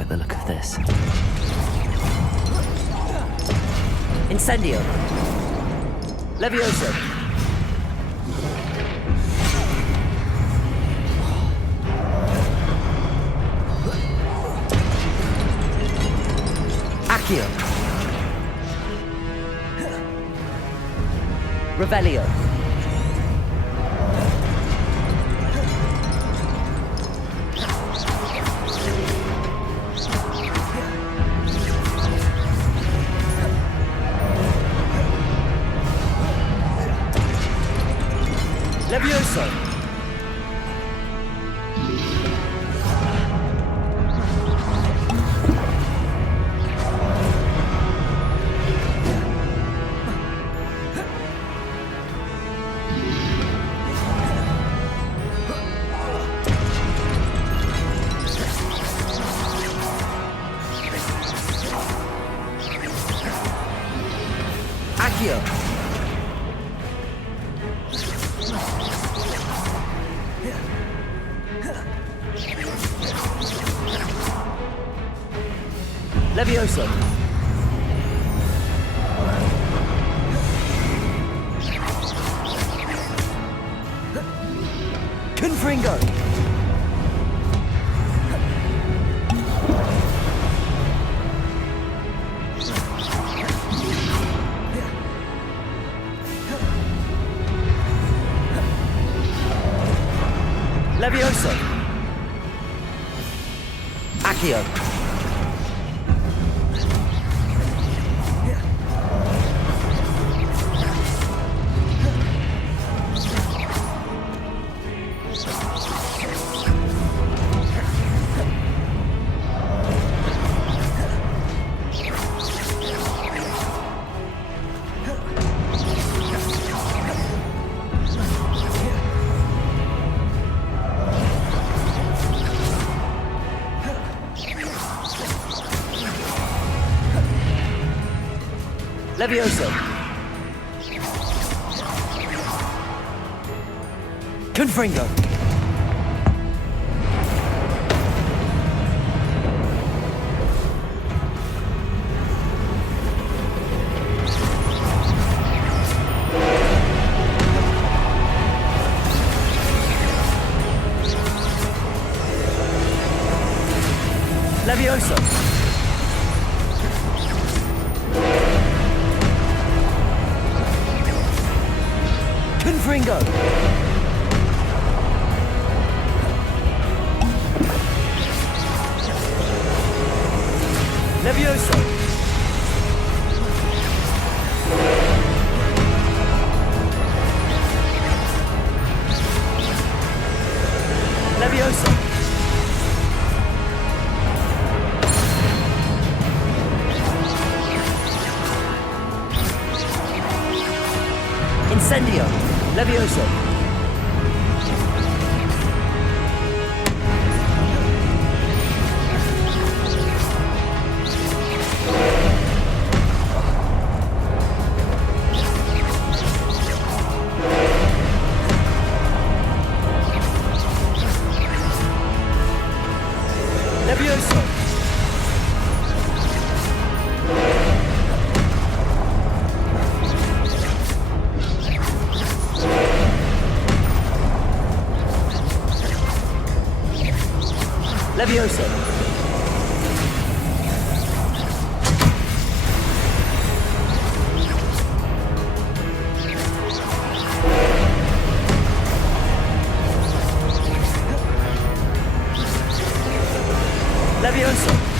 like the look of this. Incendio. Levioso. Accio. Revelio. Levioso. Accio. Levioso. Confringo. Levioso. Accio. Levioso. Confringo. Levioso. Confringo. Levioso. Levioso. Incendio. Levioso. Levioso. Levioso. Levioso.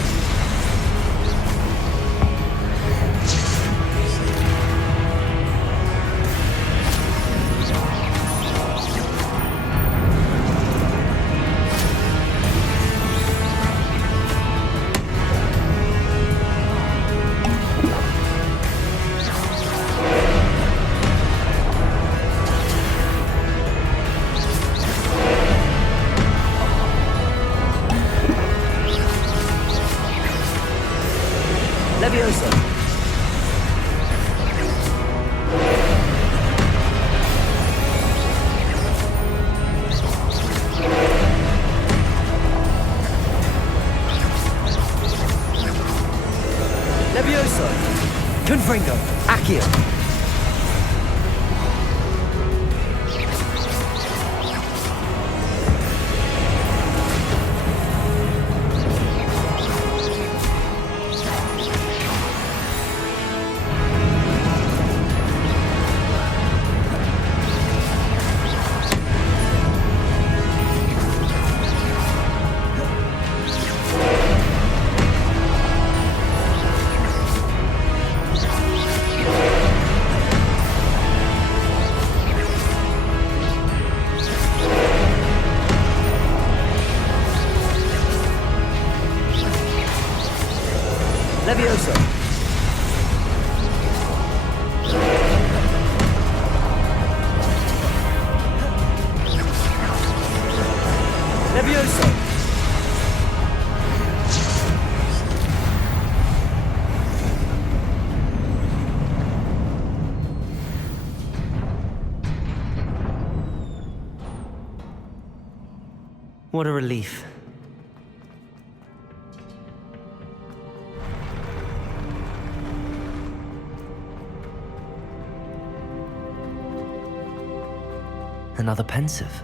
Levioso. Confringo. Accio. Levioso. Levioso. What a relief. Another pensive.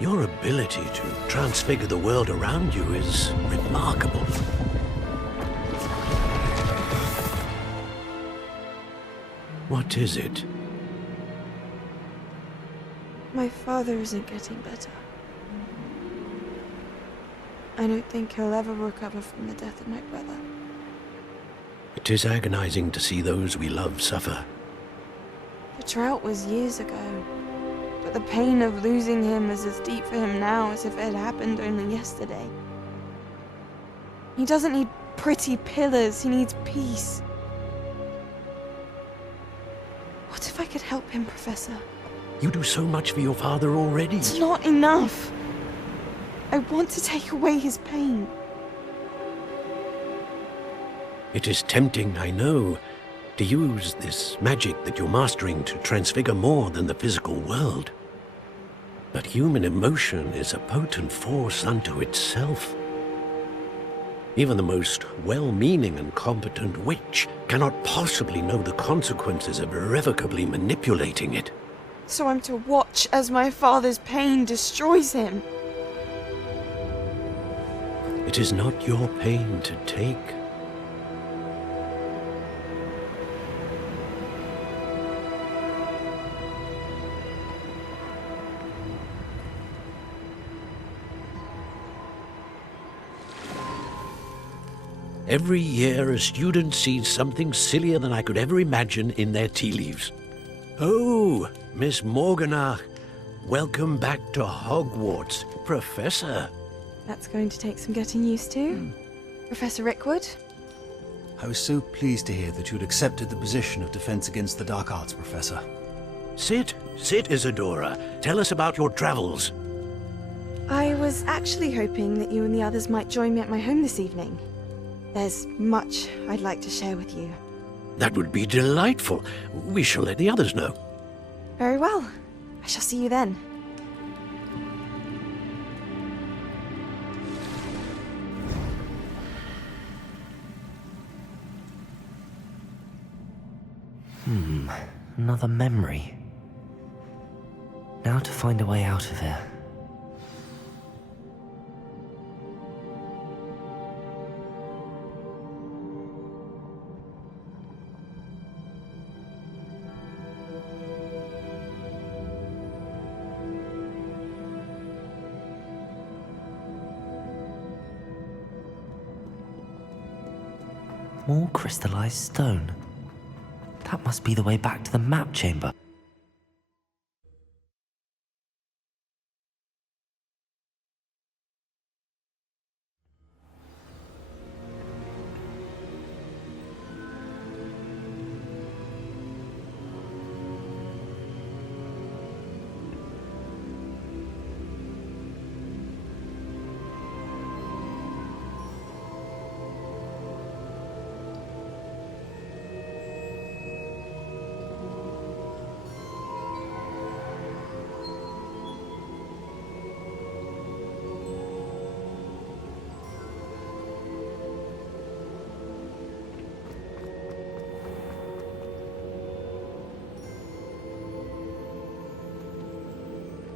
Your ability to transfigure the world around you is remarkable. What is it? My father isn't getting better. I don't think he'll ever recover from the death of my brother. It is agonizing to see those we love suffer. The drought was years ago, but the pain of losing him is as deep for him now as if it had happened only yesterday. He doesn't need pretty pillars, he needs peace. What if I could help him, Professor? You do so much for your father already. It's not enough. I want to take away his pain. It is tempting, I know, to use this magic that you're mastering to transfigure more than the physical world. But human emotion is a potent force unto itself. Even the most well-meaning and competent witch cannot possibly know the consequences of irrevocably manipulating it. So I'm to watch as my father's pain destroys him. It is not your pain to take. Every year, a student sees something sillier than I could ever imagine in their tea leaves. Oh, Miss Morganach, welcome back to Hogwarts, Professor. That's going to take some getting used to. Professor Rickwood? I was so pleased to hear that you'd accepted the position of Defense Against the Dark Arts, Professor. Sit, Isadora. Tell us about your travels. I was actually hoping that you and the others might join me at my home this evening. There's much I'd like to share with you. That would be delightful. We shall let the others know. Very well. I shall see you then. Another memory. Now to find a way out of here. More crystallized stone. That must be the way back to the map chamber.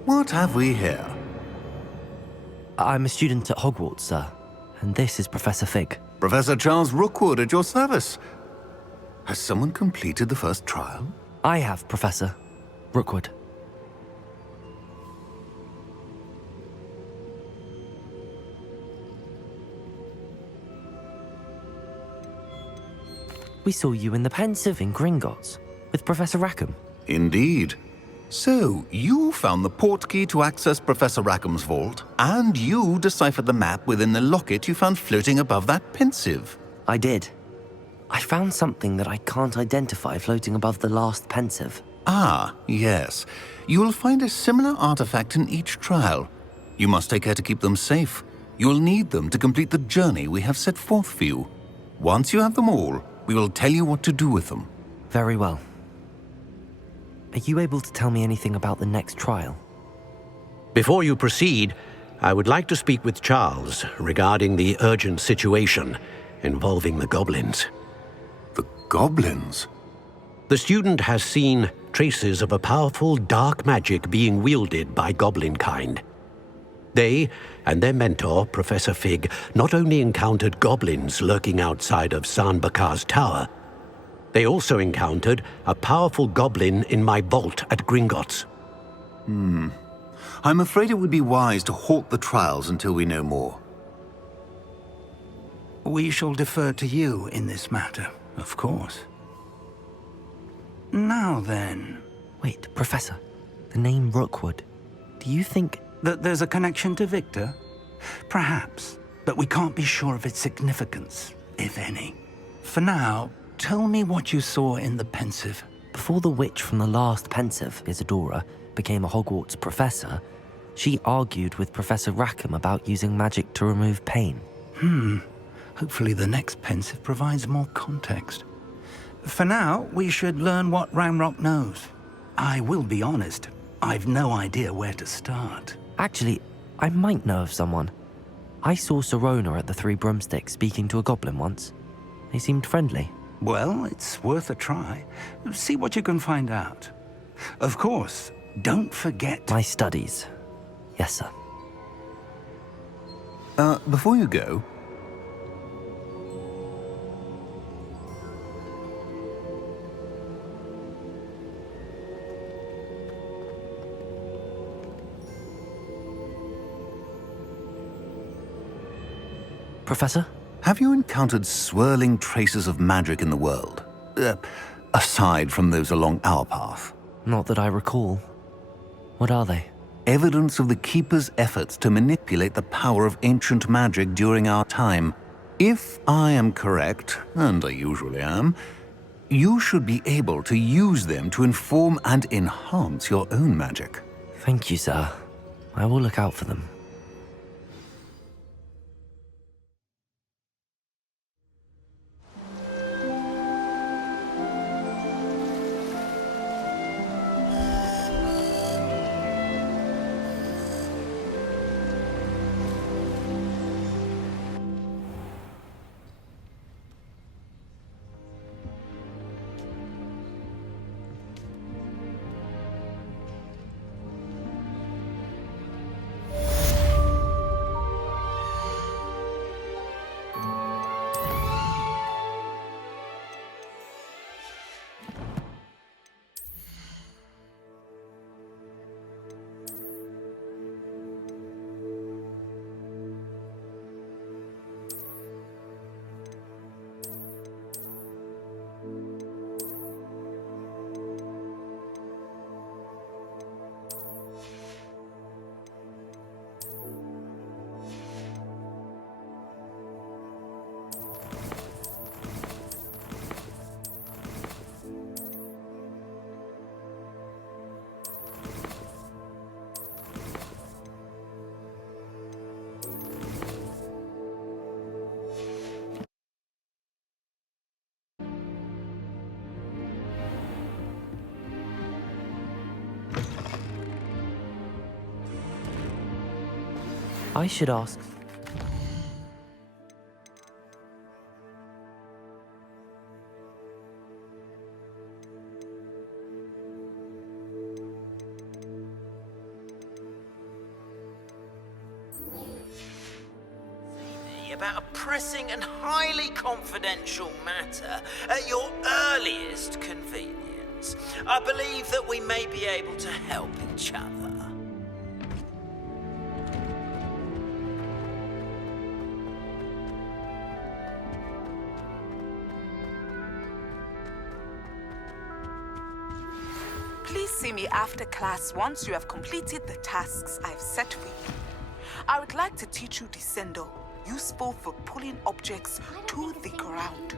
What have we here? I'm a student at Hogwarts, sir, and this is Professor Fig. Professor Charles Rookwood at your service. Has someone completed the first trial? I have, Professor Rookwood. We saw you in the Pensive in Gringotts with Professor Rackham. Indeed. So, you found the portkey to access Professor Rackham's vault, and you deciphered the map within the locket you found floating above that Pensive. I did. I found something that I can't identify floating above the last Pensive. Ah, yes. You will find a similar artifact in each trial. You must take care to keep them safe. You will need them to complete the journey we have set forth for you. Once you have them all, we will tell you what to do with them. Very well. Are you able to tell me anything about the next trial? Before you proceed, I would like to speak with Charles regarding the urgent situation involving the goblins. The goblins? The student has seen traces of a powerful dark magic being wielded by goblin kind. They and their mentor, Professor Fig, not only encountered goblins lurking outside of San Bakar's tower, they also encountered a powerful goblin in my vault at Gringotts. I'm afraid it would be wise to halt the trials until we know more. We shall defer to you in this matter, of course. Now then, Wait, Professor. The name Rookwood. Do you think... that there's a connection to Victor? Perhaps, but we can't be sure of its significance, if any. For now, tell me what you saw in the Pensive. Before the witch from the last Pensive, Isadora, became a Hogwarts professor, she argued with Professor Rackham about using magic to remove pain. Hopefully the next Pensive provides more context. For now, we should learn what Ranrock knows. I will be honest, I've no idea where to start. Actually, I might know of someone. I saw Serona at the Three Broomsticks speaking to a goblin once. They seemed friendly. Well, it's worth a try. See what you can find out. Of course, don't forget... My studies. Yes, sir. Before you go... Professor? Have you encountered swirling traces of magic in the world? Aside from those along our path. Not that I recall. What are they? Evidence of the Keeper's efforts to manipulate the power of ancient magic during our time. If I am correct, and I usually am, you should be able to use them to inform and enhance your own magic. Thank you, sir. I will look out for them. I should ask. About a pressing and highly confidential matter at your earliest convenience. I believe that we may be able to help each other. Please see me after class once you have completed the tasks I've set for you. I would like to teach you Descendo, useful for pulling objects to the ground.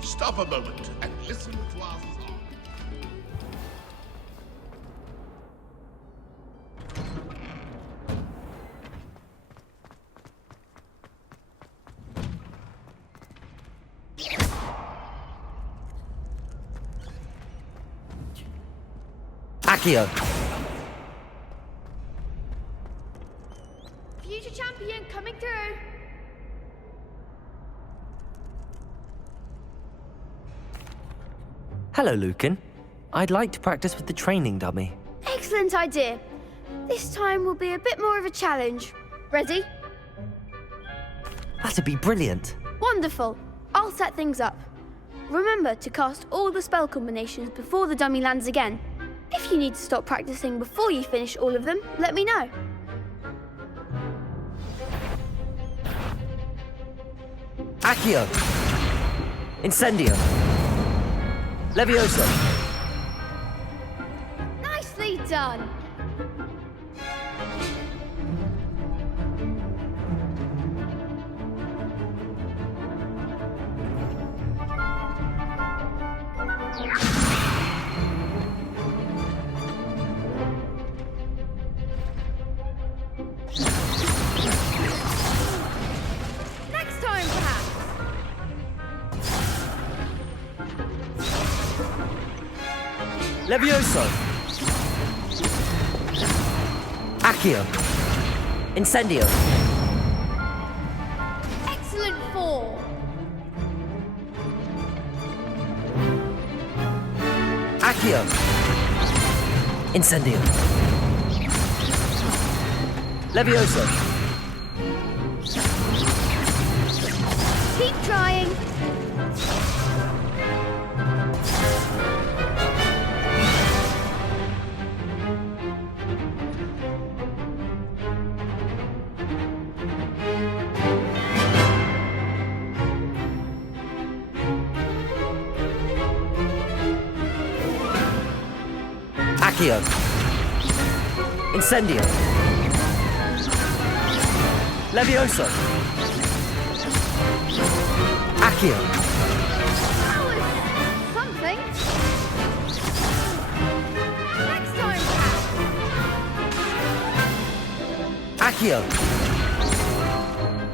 Stop a moment and listen to our song. Accio! Future champion coming through. Hello, Lucan. I'd like to practice with the training dummy. Excellent idea. This time will be a bit more of a challenge. Ready? That'd be brilliant. Wonderful. I'll set things up. Remember to cast all the spell combinations before the dummy lands again. If you need to stop practicing before you finish all of them, let me know. Accio! Incendio! Levioso! Nicely done. Next time, perhaps. Levioso! Accio! Incendio! Excellent form. Accio! Incendio! Levioso! Keep trying. Accio! Incendio! Levioso! Accio! That was something. Next time, perhaps. Accio!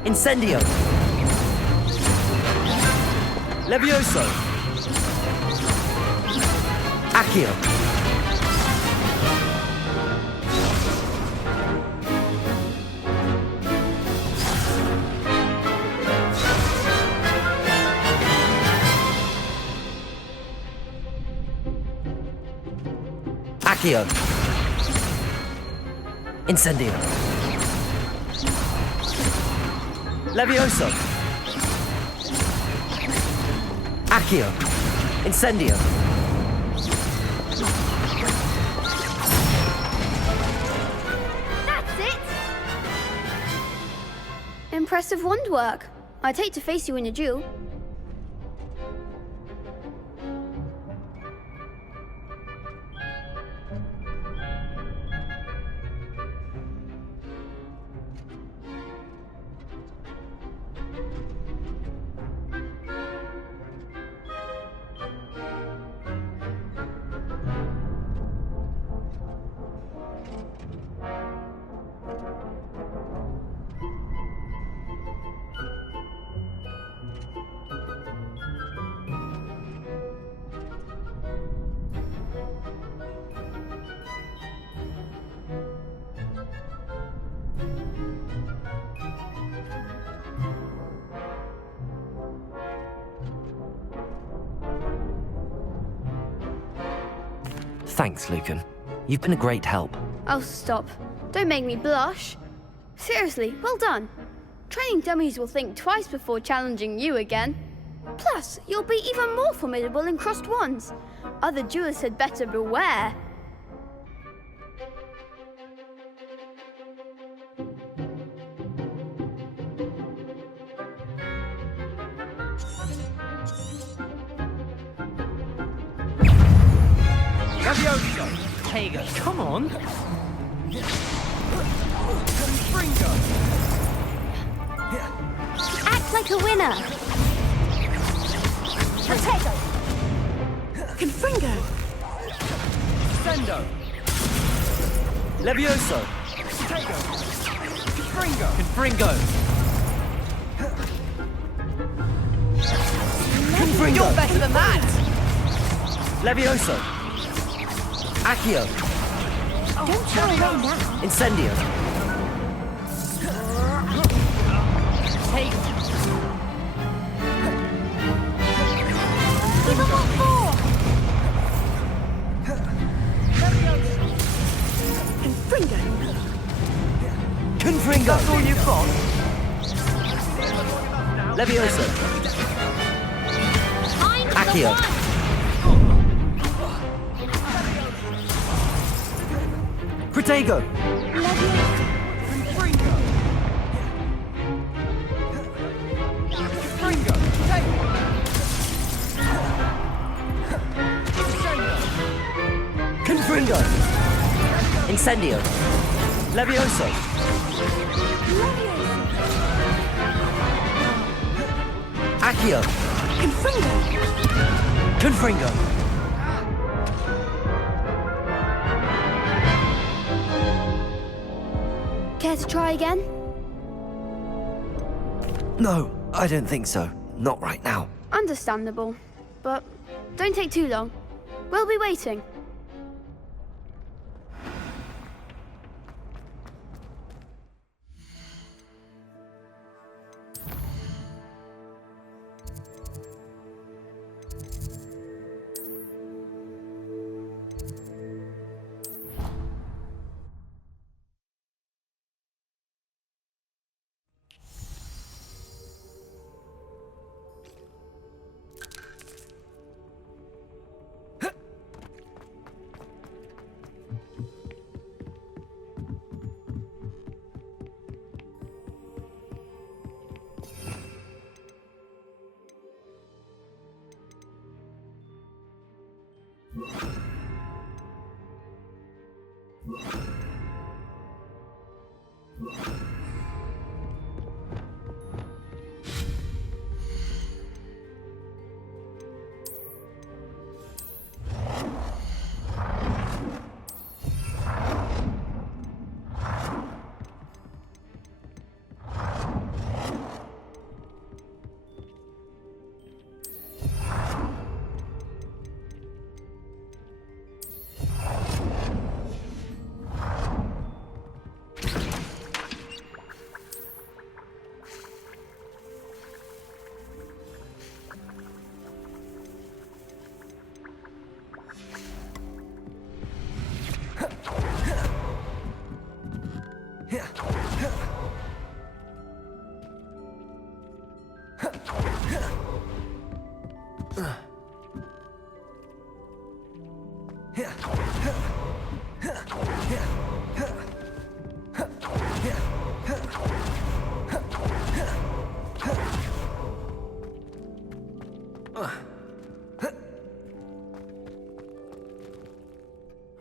Incendio! Levioso! Accio! Accio! Incendio! Levioso! Accio! Incendio! That's it. Impressive wand work. I'd hate to face you in a duel. Thanks, Lucan. You've been a great help. Oh, stop. Don't make me blush. Seriously, well done. Training dummies will think twice before challenging you again. Plus, you'll be even more formidable in crossed wands. Other duelists had better beware. Come on! Act like a winner. Potato! Confringo! Sendo! Levioso! Potato! Confringo! Confringo! You're better than that! Levioso! Accio! Don't throw away now. Incendio! Take! Give them what for? Confringo! Confringo! That's all you've got? Levioso! Accio! Protego! Confringo! Confringo! Take! Sendo! Confringo! Incendio! Levioso! Accio! Confringo! Confringo! Care to try again? No, I don't think so. Not right now. Understandable. But don't take too long. We'll be waiting.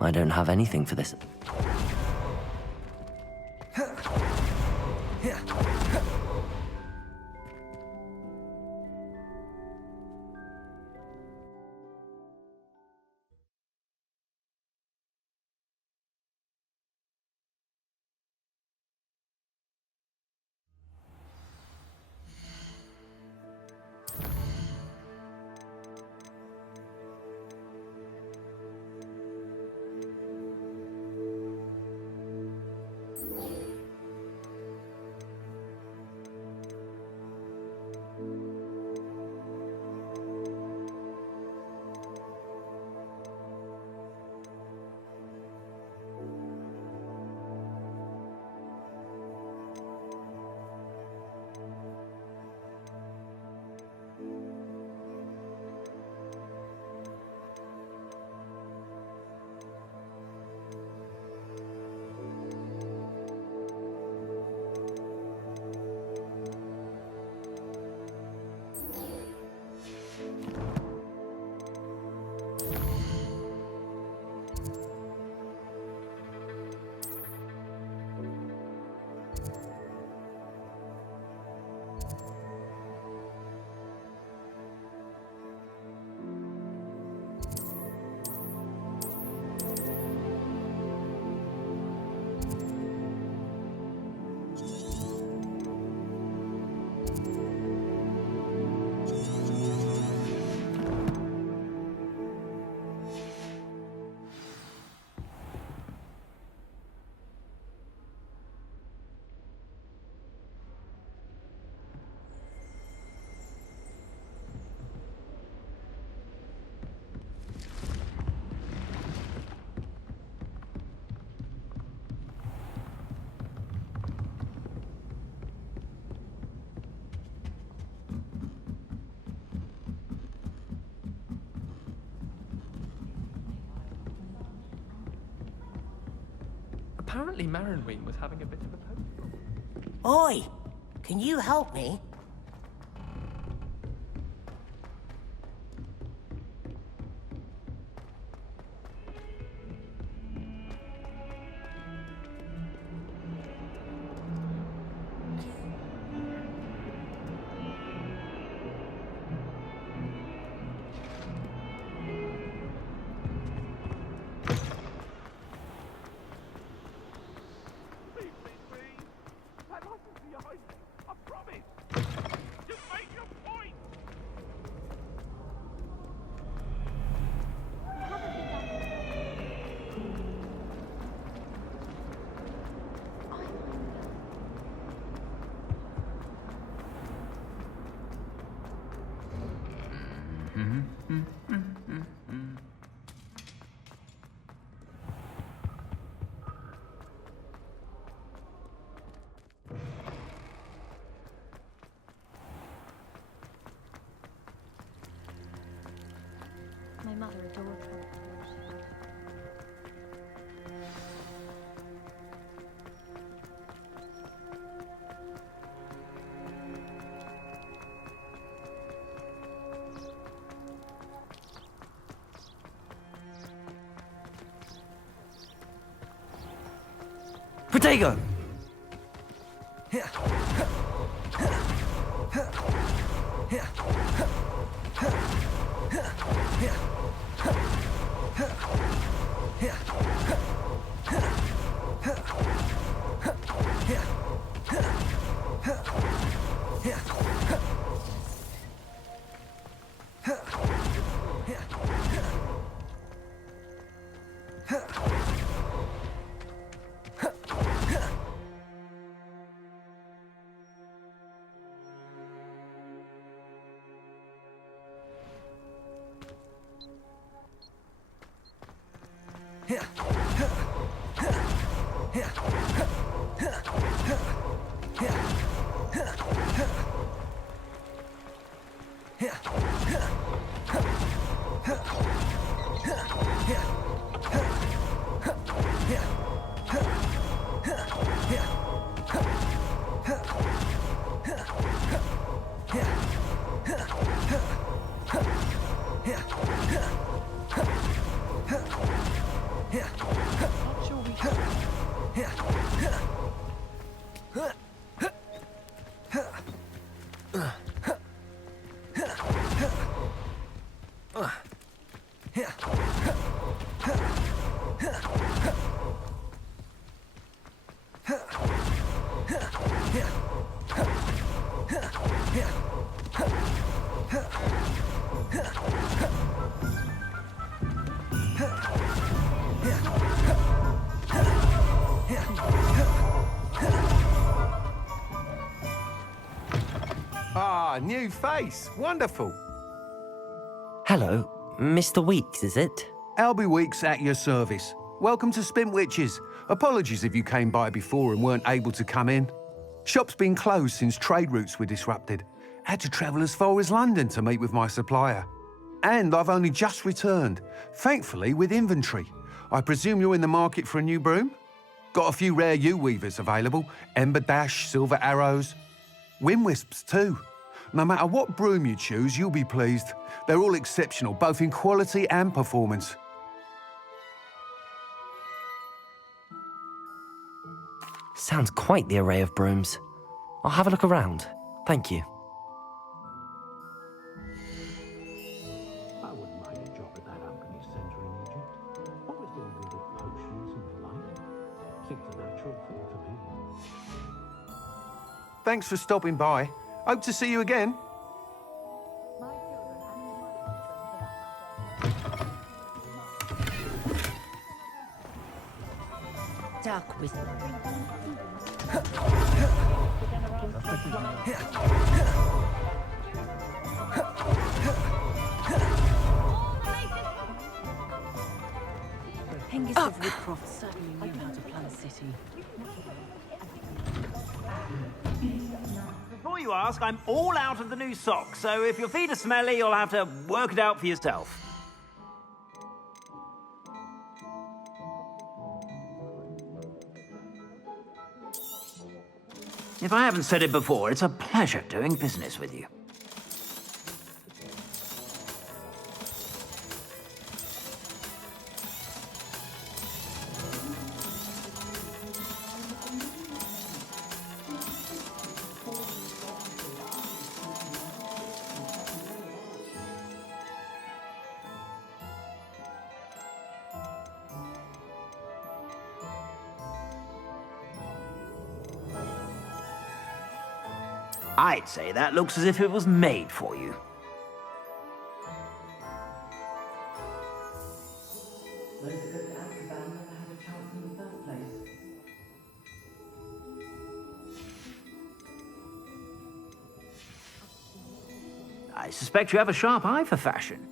I don't have anything for this. Apparently Marinween was having a bit of a poke. Oi! Can you help me? My mother adored Hogwarts. Protego! Ah, new face. Wonderful. Hello, Mr. Weeks, is it? Albie Weeks at your service. Welcome to Spintwitches. Apologies if you came by before and weren't able to come in. Shop's been closed since trade routes were disrupted. Had to travel as far as London to meet with my supplier. And I've only just returned, thankfully with inventory. I presume you're in the market for a new broom? Got a few rare U-weavers available. Ember Dash, Silver Arrows. Wind Wisps too. No matter what broom you choose, you'll be pleased. They're all exceptional, both in quality and performance. Sounds quite the array of brooms. I'll have a look around. Thank you. I wouldn't mind a job at that alchemy centre in Egypt. Always been good at potions and the like. Seems a natural thing for me. Thanks for stopping by. Hope to see you again. Dark wizard. Hengist of Woodcroft certainly knew how to plan a city. Before you ask, I'm all out of the new socks, so if your feet are smelly, you'll have to work it out for yourself. If I haven't said it before, it's a pleasure doing business with you. I'd say that looks as if it was made for you. I suspect you have a sharp eye for fashion.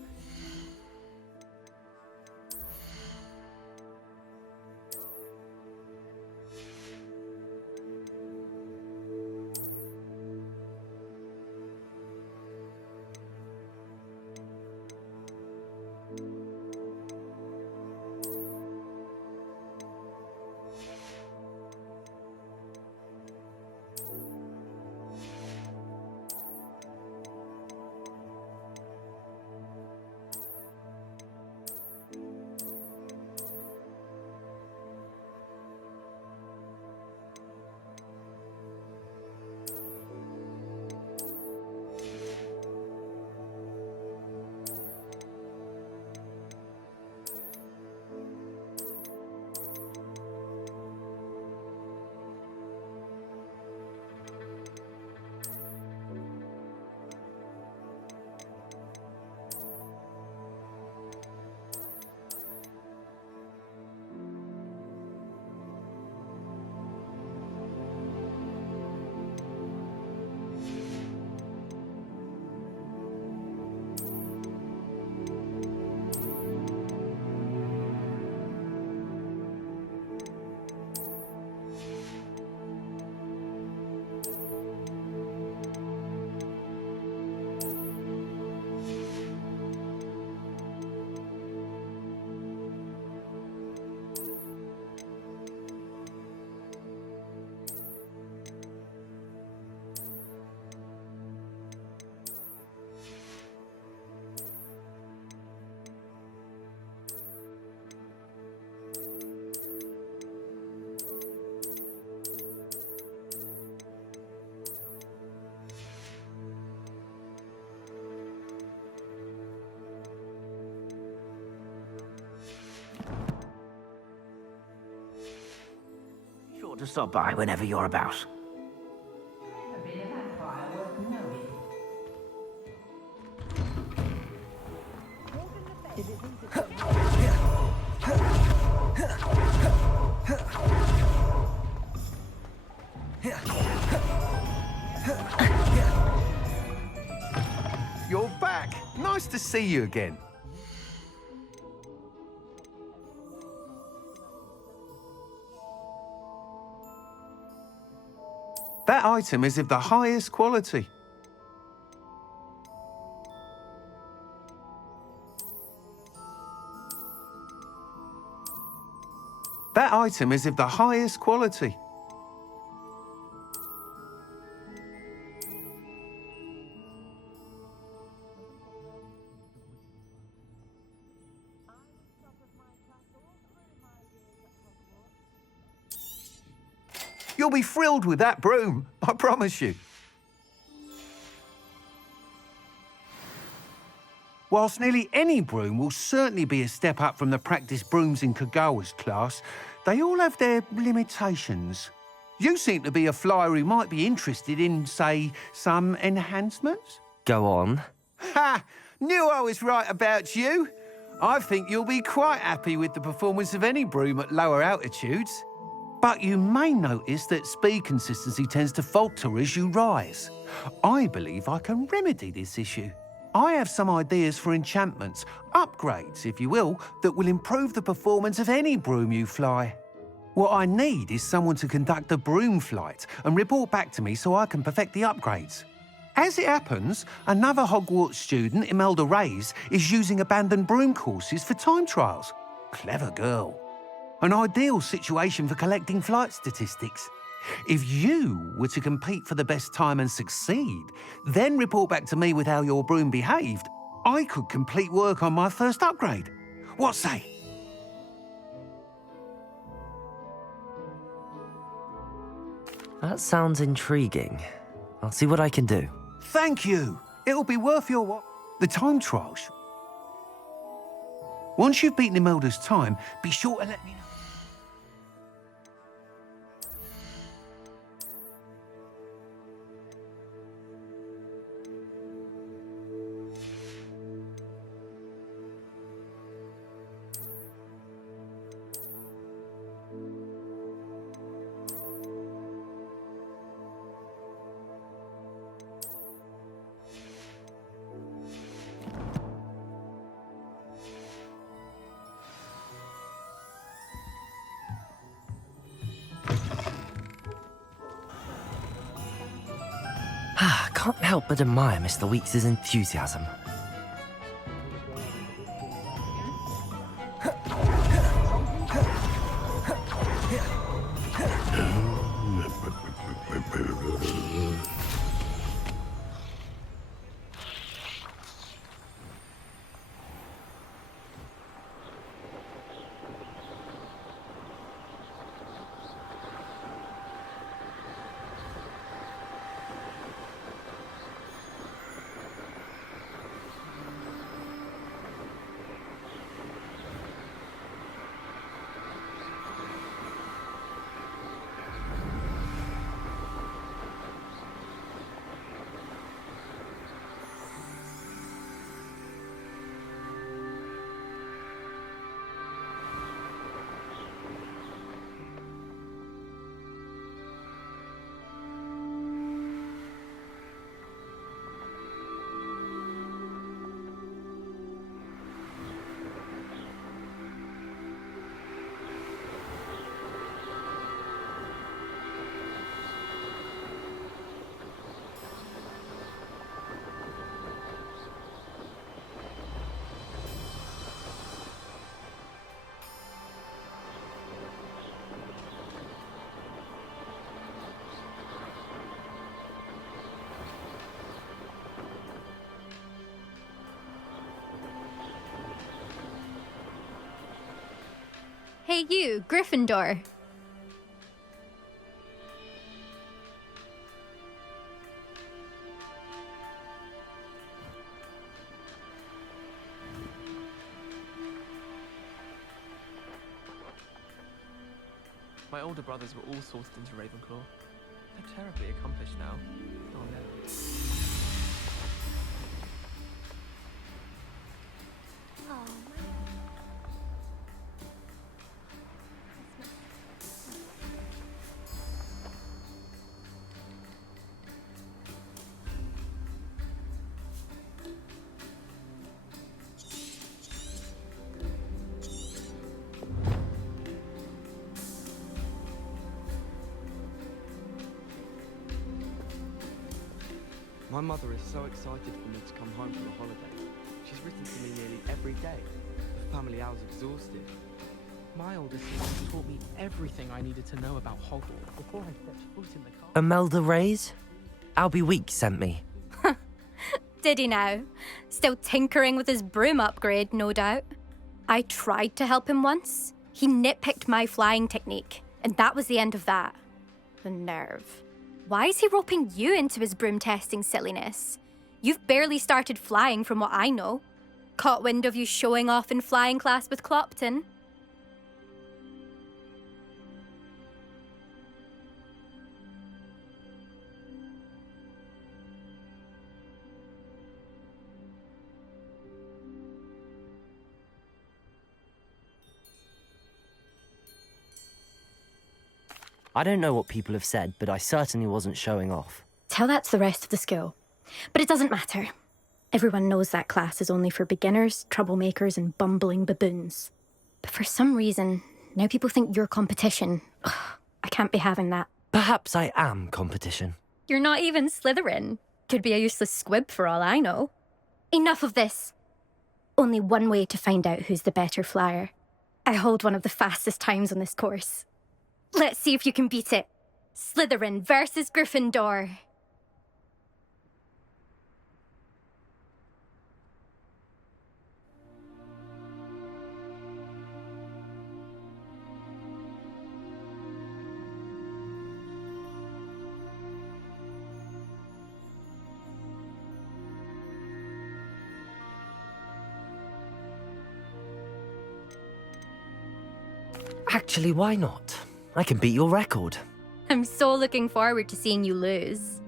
Sure to stop by whenever you're about. You're back. Nice to see you again. That item is of the highest quality. That item is of the highest quality. You'll be thrilled with that broom, I promise you. Whilst nearly any broom will certainly be a step up from the practice brooms in Kagawa's class, they all have their limitations. You seem to be a flyer who might be interested in, say, some enhancements? Go on. Ha! Knew I was right about you. I think you'll be quite happy with the performance of any broom at lower altitudes. But you may notice that speed consistency tends to falter as you rise. I believe I can remedy this issue. I have some ideas for enchantments, upgrades, if you will, that will improve the performance of any broom you fly. What I need is someone to conduct a broom flight and report back to me so I can perfect the upgrades. As it happens, another Hogwarts student, Imelda Reyes, is using abandoned broom courses for time trials. Clever girl. An ideal situation for collecting flight statistics. If you were to compete for the best time and succeed, then report back to me with how your broom behaved, I could complete work on my first upgrade. What say? That sounds intriguing. I'll see what I can do. Thank you. It'll be worth your while. The time trials. Once you've beaten Imelda's time, be sure to let me know. Can't help but admire Mr. Weeks' enthusiasm. Hey you, Gryffindor. My older brothers were all sorted into Ravenclaw. They're terribly accomplished now. Oh no. My mother is so excited for me to come home for the holiday. She's written to me nearly every day. The family hour's exhausted. My older sister taught me everything I needed to know about Hogwarts before I stepped foot in the car. Imelda Reyes? Albie Weeks sent me. Did he now? Still tinkering with his broom upgrade, no doubt. I tried to help him once. He nitpicked my flying technique, and that was the end of that. The nerve. Why is he roping you into his broom testing silliness? You've barely started flying from what I know. Caught wind of you showing off in flying class with Clopton. I don't know what people have said, but I certainly wasn't showing off. Tell that to the rest of the school. But it doesn't matter. Everyone knows that class is only for beginners, troublemakers, and bumbling baboons. But for some reason, now people think you're competition. Ugh, I can't be having that. Perhaps I am competition. You're not even Slytherin. Could be a useless squib for all I know. Enough of this. Only one way to find out who's the better flyer. I hold one of the fastest times on this course. Let's see if you can beat it. Slytherin versus Gryffindor. Actually, why not? I can beat your record. I'm so looking forward to seeing you lose.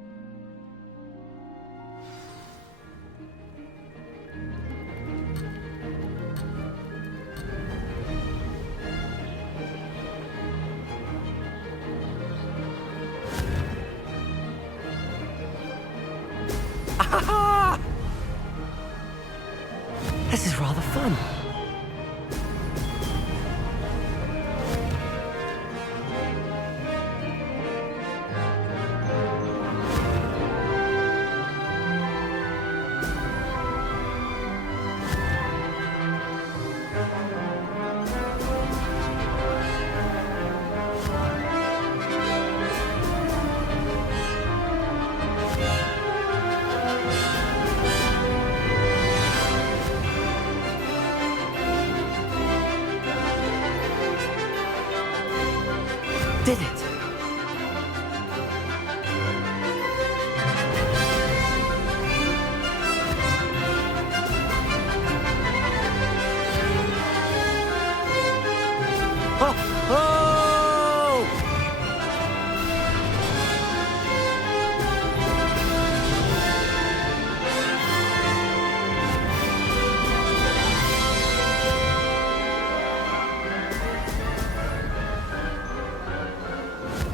This is rather fun. Did it? Oh! Oh!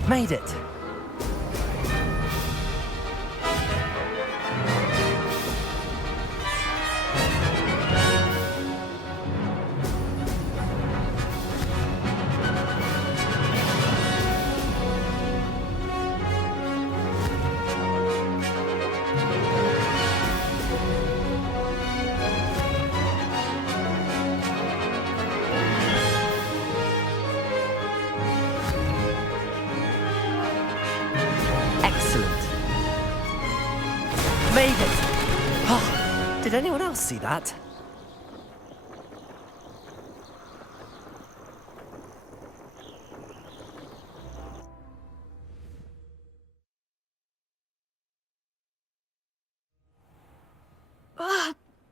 Made it. Excellent. Made it! Oh, did anyone else see that?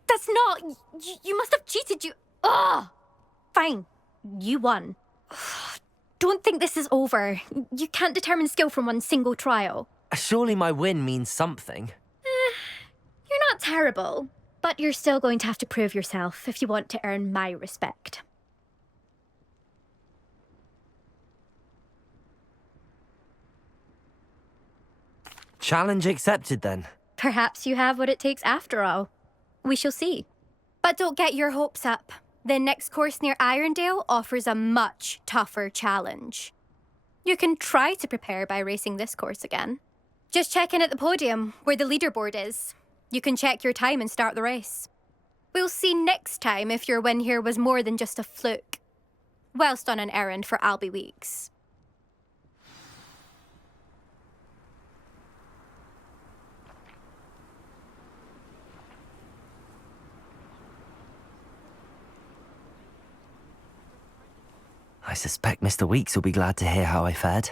That's not... You must have cheated, you... Ugh! Fine. You won. Don't think this is over. You can't determine skill from one single trial. Surely my win means something. You're not terrible, but you're still going to have to prove yourself if you want to earn my respect. Challenge accepted then. Perhaps you have what it takes after all. We shall see. But don't get your hopes up. The next course near Irondale offers a much tougher challenge. You can try to prepare by racing this course again. Just check in at the podium, where the leaderboard is. You can check your time and start the race. We'll see next time if your win here was more than just a fluke. Whilst on an errand for Albie Weeks. I suspect Mr. Weeks will be glad to hear how I fared.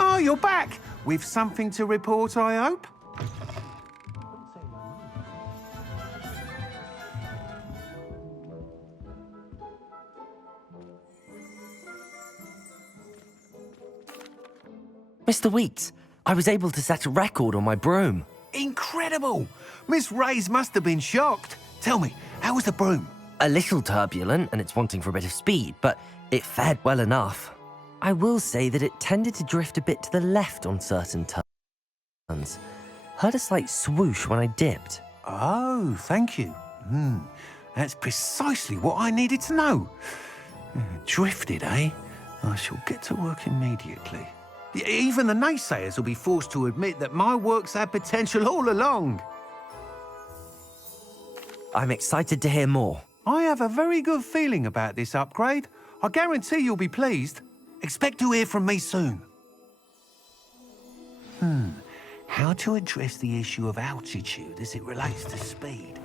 Oh, you're back! With something to report, I hope? Mr. Weeks, I was able to set a record on my broom. Incredible! Miss Reyes must have been shocked. Tell me, how was the broom? A little turbulent, and it's wanting for a bit of speed, but it fared well enough. I will say that it tended to drift a bit to the left on certain turns. Heard a slight swoosh when I dipped. Oh, thank you. That's precisely what I needed to know. Drifted, eh? I shall get to work immediately. Even the naysayers will be forced to admit that my work's had potential all along. I'm excited to hear more. I have a very good feeling about this upgrade. I guarantee you'll be pleased. Expect to hear from me soon. How to address the issue of altitude as it relates to speed?